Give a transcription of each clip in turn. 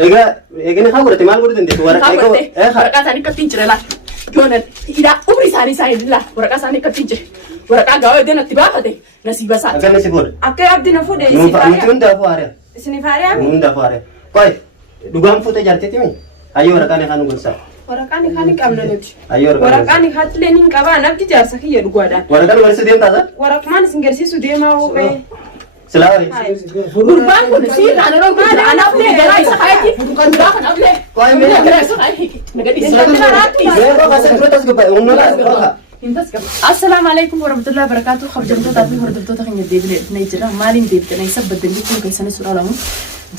eegani haa godhate maal godhate indeetu waraqaa isaanii qabtiin jira laa yoonan hidhaa umri isaanii laa waraqaa isaanii qabtiin jira waraqaa gaawaa edeen atti baafate nasiiba isaa akkanni si fuudhe akka abdii na fuudhe nuti hundaafuu haaree isiniif haaree hundaafuu haaree qoy dhugaan fuute jaarteeti mi hayyoo waraqaan eegaan gonsaa waraqaan eegaan hin qabna nuti hayyoo waraqaan eegaatilee hin qabaa nabdi jaarsa kiyya dhugaadhaan waraqaan garsiisu deemtaasa waraqaan isin garsiisu deemaa hubee silaawi gurbaan kun siirraan yeroo guddaa anaaflee garaa isa kaayatti guddaa kan aflee qoy mee garaa isa kaayatti Assalamu alaikum warahmatullahi wabarakatuh. Khawjamtoota fi hordoftoota keenya deebilee jira. Maaliin deebitanii isa baddalli kun keessanii suuraa lamu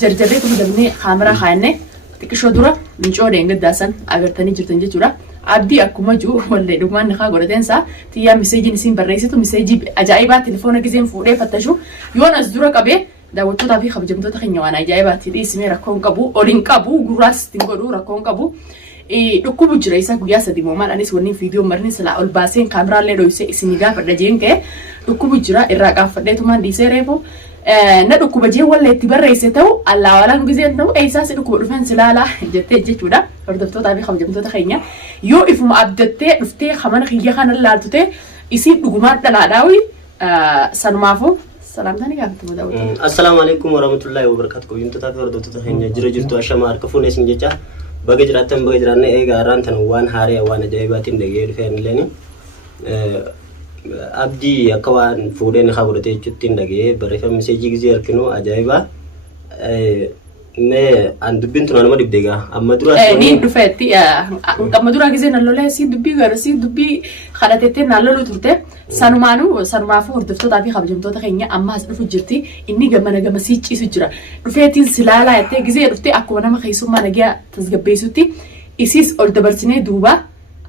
jarjaree kun dabnee kaamera haanne xiqqishoo dura mincoo deengaasan agartanii jirtan jechuudha. Abdii akkuma jiru wallee dhugumaan nakaa godhateensa xiyyaa miseejiin isin barreessitu miseejii ajaa'ibaa telefoona gizeen fuudhee fattashu yoon as dura qabee daawwattootaa fi khawjamtoota keenya waan ajaa'ibaatti dhiisimee rakkoon qabu oliin qabu gurraas ittiin godhu rakkoon qabu. Dhukkubu jira isa guyyaa sadii moomaan anis wanni viidiyoo marni silaa ol baaseen kaameraallee dho'isee isin gaafadha jeen ka'e dhukkubu jira irraa qaafadheetumaan dhiisee reefu na dhukkuba jee wallee itti barreesse ta'u allaawalaan gizeen ta'u eessaas dhukkuba dhufeen silaalaa jettee jechuudha hordoftootaa fi kabajamtoota keenya yoo ifuma abdattee dhuftee hamana kiyya kana laaltute isin dhugumaan dhalaadhaawi sanumaafuu salaamtaan gaafatu daawwatu. Assalaamu alaikum warahmatullahi wabarakatuh. Kabajamtoota fi hordoftoota keenya jirtu ashama harka fuunee isin jecha baga jiraatan baga jiraanne eegaa raantan waan haaree waan ajaa'ibaatiin dhagee dhufeen illeen abdii akka waan fuudheen haa godhatee jechuutti dhagee barreeffama meseejii gizee harkinu ajaa'ibaa mee an dubbiin tun anuma dibdee gaa amma dura ni dhufeetti amma dura gizee nallolee si dubbii gara si dubbii kadhatettee nalloluu turte sanumaafuu hordoftootaa fi kabajamtoota keenya amma as dhufu jirti inni gama sii ciisu jira dhufeetiin silaalaa jettee gizee dhuftee akkuma nama keessummaa nagaa tasgabbeessutti isiis ol dabarsinee duuba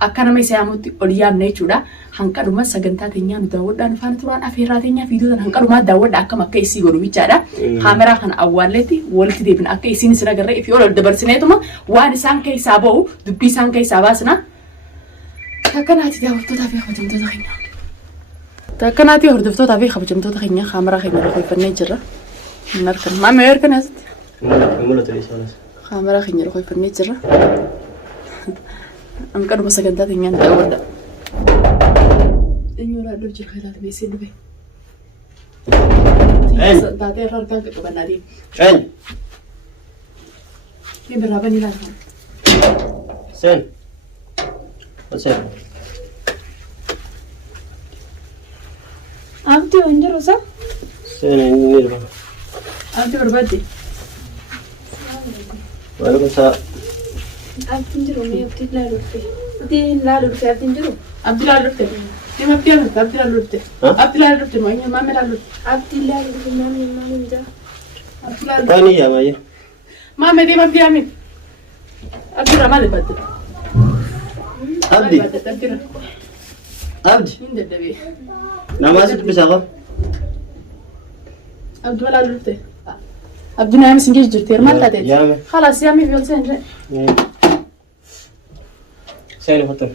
akka nama isa yaamutti ol yaamna jechuudha hanqadhuma sagantaa teenyaa nu daawwadhaan faana turaan afeerraa teenyaa fiidiyootaan hanqadhumaa daawwadha akkam akka isii godhu bichaadha kaameraa kana awwaalletti walitti deebina akka isiin isin agarree fi ol dabarsineetuma waan isaan keessaa ba'u dubbii isaan keessaa baasna akkanaati daawwattootaa fi kabajamtoota keenya. Takkanaati hordoftootaa fi kabajamtoota keenya kaameraa keenya lakkoofannee jirra. Markan maama ergan asitti. Kaameraa keenya lakkoofannee jirra. Hanqadhuma sagantaa teenyaan daawwadha. Eenyu laalloo jira ilaala meesee dhufee. Taatee irraa argaa akka qabannaa deemu. Eenyu? Ni biraa banii laata. Seen. Seen. abdii waan jiru isa seen inni dhufa. Abdii barbaadde. Waalaikum salaam. abdiin jiru mee abdii laaluu dhufe abdiin laaluu dhufe abdiin jiru Abdii laaluu dhufte. Deema abdii laaluu dhufte. Abdii laaluu dhufte moo inni maamee laaluu dhufte. abdiin laaluu dhufe maamee jaa Abdii laaluu. Taani yaa maayya. Maamee deema abdii aamin. Abdii ramaa deebadde. Abdi. Abdii. Abdi. Hin dadhabee. Namaas dubbisaa qaba. Abdii laaluu dhufte. Abdii naamni sin geessu jirti hirmaata taatee. Yaame. Khalaas yaamee fi ol seenjee. Seen hotan.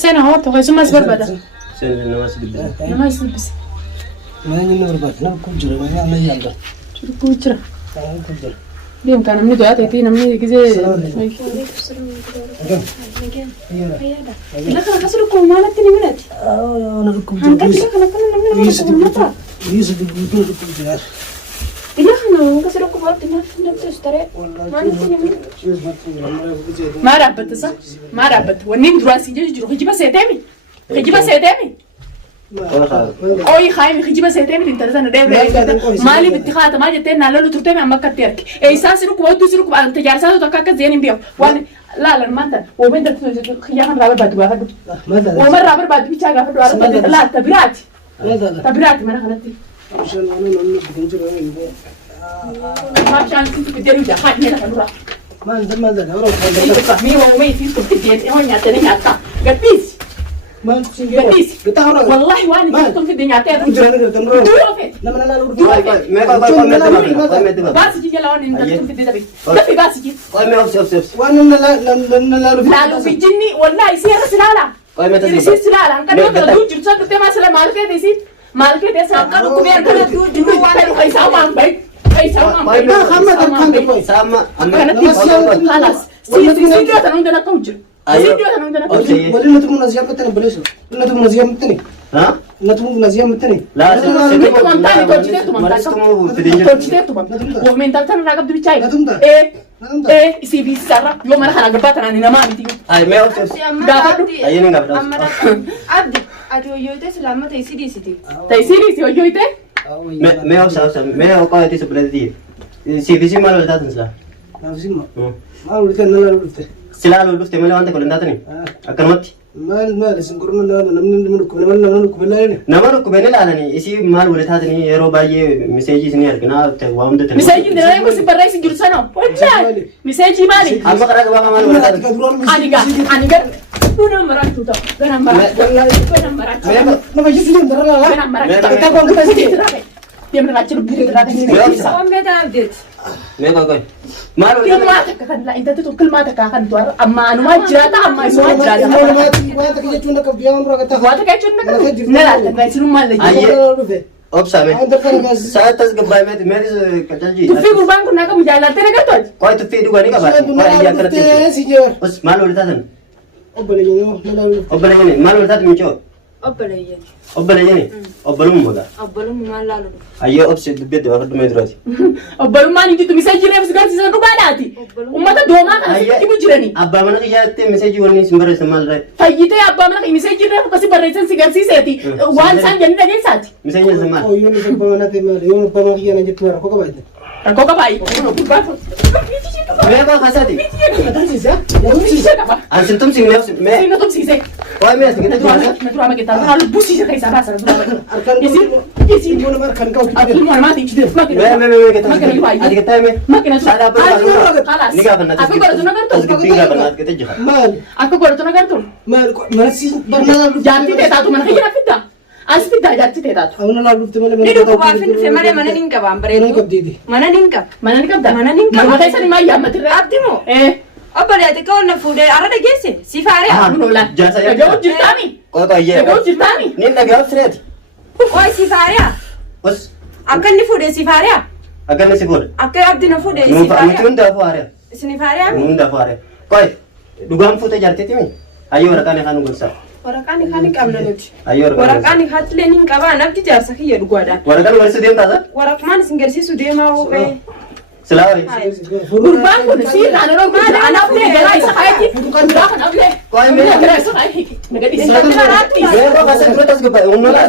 Seen hawwaatu keessumas barbaada. Seen namaas dubbisa. Namaas dubbisa. Maanyi na barbaada nama kun jira nama ala yaalda. Shurkuu jira. Kun jira. Deem kan namni do'aa ta'eeti namni gizee. ila kana kasuru ko maalatti ni minati Na kun jira. hanqati ila kana kana namni nama tokko mata Bisa dibutuh kun jira. ila kana kasuru ko maalatti natti stare maalatti ni minati Maa dhaabbatta sa? Maa dhaabatta? Wanni duraan siin jechu jiru hijiba seeteemi? Hijiba seeteemi? Ooyi haayimi hijiba seeteemi intala sana dheebee maaliif itti haatamaa jettee naallolu turteemi amma akkatti arge. Eessaan si dhukkuba hedduu si dhukkuba tajaajilaa tokko akka zeen hin beeku. Waan laalan maanta woomeen dartuu xiyyaa kan raabar baaddu gaafadhu. Woomeen raabar baaddu bichaa gaafadhu arba laata biraati. Ta biraati mana kanatti. Maaf shaansi fidee jaa haadhee lafa duraa. Mii woomee fi turtii deemtee hoo nyaattanii nyaattaa. Gadhiisi. Gadhiisi. Wallahi waan itti turtii fidee nyaattee baasi jija lawan inni turtii fidee dhabe. Dafi baasi jija. Laalu fi jinni wallahi si irra si laala. ቆይ መተስ ሲስ ስላላ አንቀን ነው ጅርቻ ከተማ ስለ ማልከት ሲስ ማልከት ያሳቀሩ ኩቤር ከለቱ ድሩ ዋና ከይሳማ አንበይ ከይሳማ አንበይ محمد كان كويس ሳማ خلاص ሲስ ዲዮታ ነው እንደነቀው ጅር ዲዮታ ነው እንደነቀው ولنا تكون نزيا متني بليش ولنا تكون نزيا متني ها ولنا تكون نزيا متني لا سيتو مونتاني توجيتو مونتاني توجيتو ومنتالتن راغب دبيچاي سي بي سارا يوم انا غبات انا نما انتي اي ما اوكس اي نين غبات عبدي ادو يوتي سلامه تيسيدي سيتي تيسيدي سي يويته ما اوكس ما اوقات تسبلدي سي بي سي مالو تاتنسلا نفسي ما ولت انا لا ولت سلالو لفت ملو انت كل انتاتني اكرمت مال سنقرنا نمنكم بالله نمرك بين الانني اسي مال ولتاتني يرو باي مسجي سني اركنا واومدت مسجي ده يكون سبرايس جرسانو ولا مسجي مالي اما قرا بقى مال ولتاتني انيغا نو مراتو تو غنا مراتو ما بيجي ندرا لا غنا مراتو تاكو كتسكي يمنا راچلو بيدرا صوم بيت عبدت ما قوي مال كلماتك كان لا انت تقول كلماتك كان توار اما انا ما جراتا اما ما جراتا ما تكيچو نك بيام رغتا ما تكيچو نك نلا لا يسلم مال اي اوبسامي ساعه تسغباي ميز كتجي في قربان كنا كم جالات نغتوج قوي تفي دوغاني كبا قوي يا كرتي سينيور بس مال ولتاتن اوبلينو اوبليني مال ولتاتن ميچو أبليين اوبليني اوبلوم مغا أبلهم ما لالو ايو اوبس دبيت واخد ما يدراتي اوبلوم ما نجي تمسجي نفس قال سيزن دوبالاتي امته دوما كان يبجرني ابا من قيات مسجي وني سمبر سمال راي فايته ابا من مسجي نفس كسي بريتن سيغرسي سيتي وان سان جن دغي ساتي مسجي سمال او يوني سبانا تمال يوم بما يانا جتنا كوكا بايد كوكا باي كوكا ما با خساتي تنسيسا انتم سين نفس ما سينتم سيسه واي ما سكت نتروما كده قال بوسي كاي سابا سر اركان يسي يقول ما كان كاوت المهم ما تيجي ما كده ما كده ما كده يباي ادي كده ما كده ساده خلاص نيجا بنا aku baru tuh nagar tuh كده جه مال aku baru tuh nagar tuh مال مالسي برنامج janti teh tatu mana kira fita as fita janti teh tatu انا لا لفت مال نيدو كوافين في مرة mana ningka bambrelo كبديدي mana ningka mana nih kapta Mana nih, Kak? mana kayak sani maya mati abdi mo eh kau na fude arada gese si fare nulah Jasa ya. jauh jirtani كده يا jauh jirtani نين نجا فريد oi si fare بس akan ni fude si fare اكن سيفور akan abdi na fude si نون fare نون دافاره sini fare نون دافاره كوي دوغام فوت جارتي تيمي ايو ركاني خانو غلسا waraqaan kan qabna nuti ايو waraqaan hatlee nin qaba nabdi jaarsa kiyya dhugaadha وركان غلسا ديم تاسا waraqmaan isin garsiisu deemaa hubee سلاوي gurbaan kun si raanoo maal ana fude galaa isa hayti gurbaan kan ablee كوي mira مي gara isa hayti nagadi isa غير بس كنت تسكب ونولا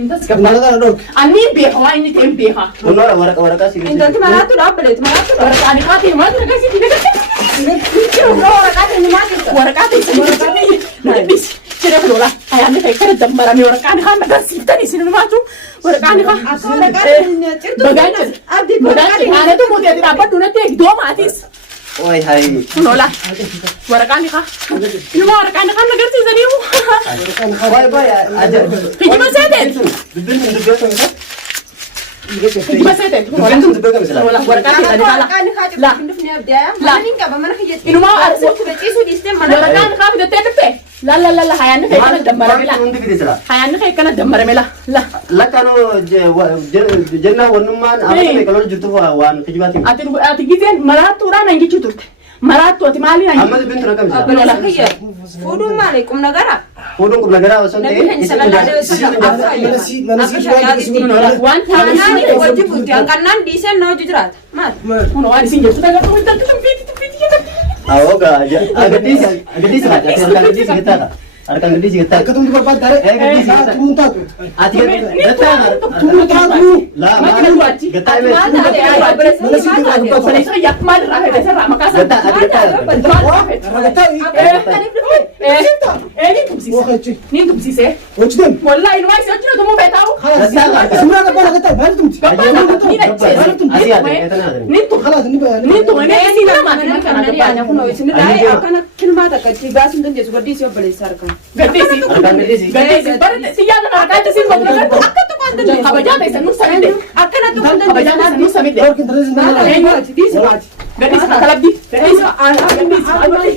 intas مال هذا دوك ani beha wa inni tem beha ونولا ورقه سيدي intanti maraatu dhaabaleet maraatu waraqaan kaati maal nagasi waraqaan isa nagadi kira kulola ayaan kay kada dambarami waraqaan kan nagasiftani sinu maatu waraqaan kan bagajan abdi bagajan ana tu mudi ati dapat dunate domatis اوي هاي kulola waraqaan kan inu waraqaan kan nagasi saniu باي باي اجل hijima sedet بنت دبيتو مثلا hijima sedet بنت دبيتو مثلا kulola waraqaan tadi salah waraqaan haati La. kindufni abdiya mana nin qaba mana kiyya inu mau arsi ciisu dhiiste mana waraqaan kan fidate tete la la la hayaan kay kana dambarami la نون دبي سلا hayaan kay kana dambarami la la لكانو جنة ونمان أما كلون جتوا وان كجباتي ati gizeen maraattuu dhaan hangichuu turte maraattuu ati maaliin أما hangichuu البنت رقم سلا abbalala kiyya fuudhuun maali qumna gara فودون كم نجرا وسنتي Nabi Muhammad sallallahu alaihi wasallam waan Kanaan taanaan wajji fuuti hanqannaan dhiiseen na hojii jiraata maal kun waan isin jettu daga kun tantu tumpiiti أوكا أجديس kita Arkan gede kita كتم برباد داري gede تمون تاتو ati gata تمون تاتو la makin luaci gata ati mana ada ya berasa mana itu yak mal rahe desa ramakasa gata ni tum sise وخيتي ni tum sise وجدم wallahi no wais ochino tumu betau خلاص سمرا قبل غتا بالتم ni tum خلاص نبا ni tum ne ni na ma Mana kan nani ana kuno isin da ai akana kilmata katti gasun dan jesu gadi so bale sarkan gadisi gadisi bar si ya na ka ta sin ko na akka to ko dan kabajata isa nu samide akana to kan dan kabajata isa nu samide دور كنت لازم gadisi ka kalabdi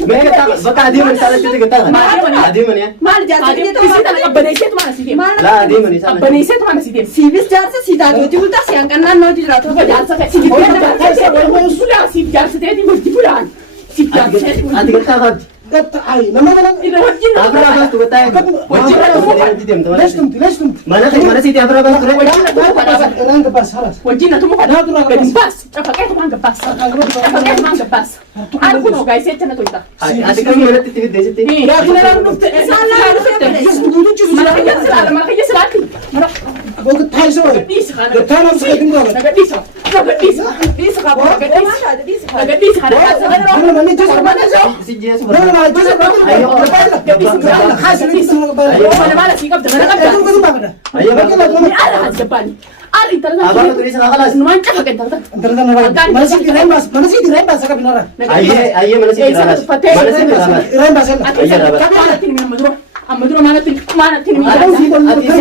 ما قطع بقى عديم رسالة جدك قطع عديم يا maal jaarsa abbaneesseetu mana si deema. لا عديم رسالة Abbaneesseetu mana si deema. siifis jaarsa siitaatuuti bultaa siyaan qannaan nooti jiraatu Siif jaarsateeti wajji bulaan. Siif jaarsateeti wajji أنت قطع غد قطع عين لما بلا bulaan. Wajjin أفرا بس تقطع ليش تمت ما نسيت أفرا بس الآن بس خلاص wajjin atu muka gadi baas. Cafaqeetu maan gabbaas. Cafaqeetu maan gabbaas. Aan kun ogaa isee jana tolta. أنت كم مرة تتفيد ديجتي Yaa kun irraa dhufte. Mana kiyya silaatti. Mana وقت هاي سوي dhiisi kana. قطع ما سويتم قال Nagadhiisa. Nagadhiisa. Dhiisa qaba. Nagadhiisa. Nagadhiisa kana. أنا ما نجلس سجيس لا لا جلس خاص ليس Mana mana sii qabda. Mana qabda. Ala as jabbaani. Ala intala أبغى تقولي سنا خلاص numaan cafaqa intala. ما نسيت رين بس سكب نورا أيه ما نسيت خلاص ما نسيت خلاص رين بس Amadura mana tin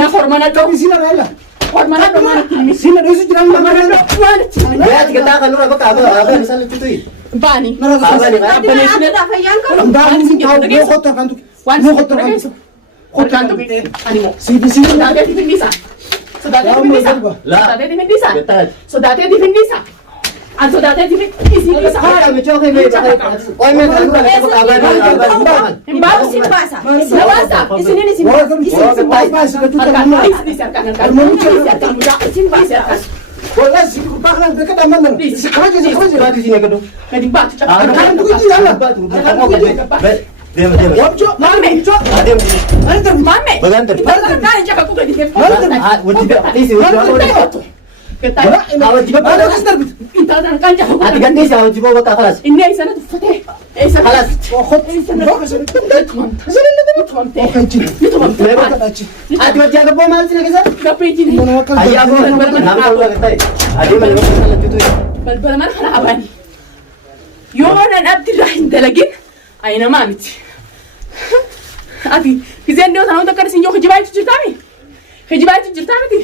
ya hormana do سينا ريلا hormana do mana tin سينا ريسو جرام ما mana do mana tin ما تقطع كنورا بقى أبغى مثلا تطوي bani أبغى fayyaan qabu أمبارح مو خطة كنتو wan مو خطة كنتو horkanto animo سيدي سيدي sodate di findisa sodate di findisa لا sodate di findisa قطع sodate di findisa an sodate di findisa هذا متوقع بيه أي ما كنورا بقى أبغى imbabu sin basa nawasa isinin sin والله سيدي بقى بكده أمنا خرج ما تجيني كده kadi batu أنا تقول لي يلا ديم ديم وابجو ما mame ديم أنت mame بغان تر kani jaka ku kadi ودي بقى ليس ودي أنا قصدر بت inta dan kan jaka ku هتقديش يا ودي بقى خلاص inni ay sana tufate ay sana خلاص وخد هتودي أنا بقى مالتي كذا أي أبغى نعم أقول لك طيب هذه ما نبغى نخلي تدوي balbala mana kana abani yoonan abdirrahin dalagin ayna maamiti ati gizeen dhiyoo sana hunda akkana siin joo kijibaaytu jirtaamiti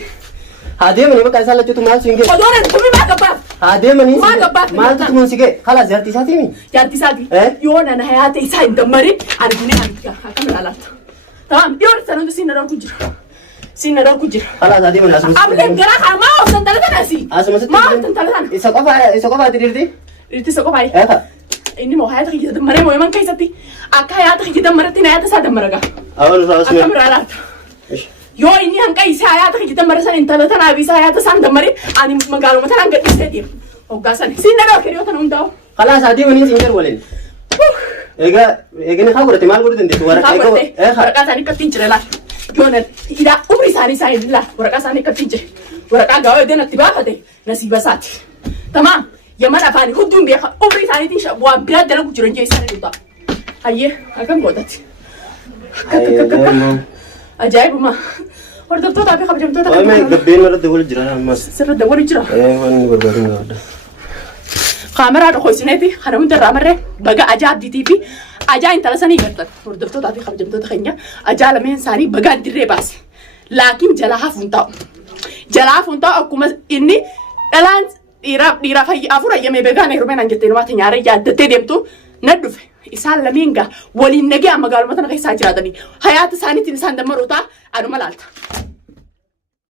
هذه ما نبغى كذا لجوا تمال سينجي odoonan kumi maa gabbaaf هذه ما ما قبضت. مال تكون سينجي خلاص زرتي ساتيمي jaarti isaati Eh? yoonan hayaata isaa hin dammarin argine amitika akkam ilaalaalta tamam dhiyoon sana hunda siin na dhorku jira خلاص هذه ما نسمع ableen garaa kana maa oftan talatanasi أسمع ست maa oftan talatan إسقاف تديرتي irtisa qofaay إيه inni moo hayaata kiyya dammaree moo yaman keessatti akka hayaata kiyya dammaratti na hayaata isaa dammaraga أول رأس akkam من ilaalaalta yoo inni hanqa isaa hayaata kiyya dammara san intala tanaa fi isaa hayaata isaan dammare ani magaaluma tanaan gadhiisee deema hoggaa sana siin na dhorke dhiyoo tana hundaa'u خلاص هذه ما نسينجي ولين إيجا خبرتي ما نقول تندي ورقة إيه waraqaa isaanii akkattiin jira laal yoonan hidhaa umri isaanii isaa hin laal waraqaa isaanii akkattiin jira waraqaa gaawaa edan itti baafate nasiiba isaati tamaam yaman afaanii hunduu beeka umri isaaniitiin waan biraa dalagu jiran jee isaanii dhugaa hayyee akkam gootatti ajaa'ibuma hordoftootaa fi kabajamtoota أي ما قبين مرة دول جرا ماس sirra dawwalii jira إيه وان بربادين هذا kaameraa dhokoosineeti kana hundarraa amarree baga ajaa abdiitii fi ajaa intala sanii gartan hordoftootaa fi kabajamtoota keenya ajaa lameen isaanii bagaan dirree baase laakiin jalaa hafuun ta'u akkuma inni dhalaan dhiiraaf afur hayyamee beekaan heerumeen an jettee namaatti nyaaree yaaddattee deemtu na dhufe isaan lameen gaa waliin nagee magaaluma tana keessaa jiraatanii hayaata isaaniitiin isaan dammaruu ta'a anuma laalta.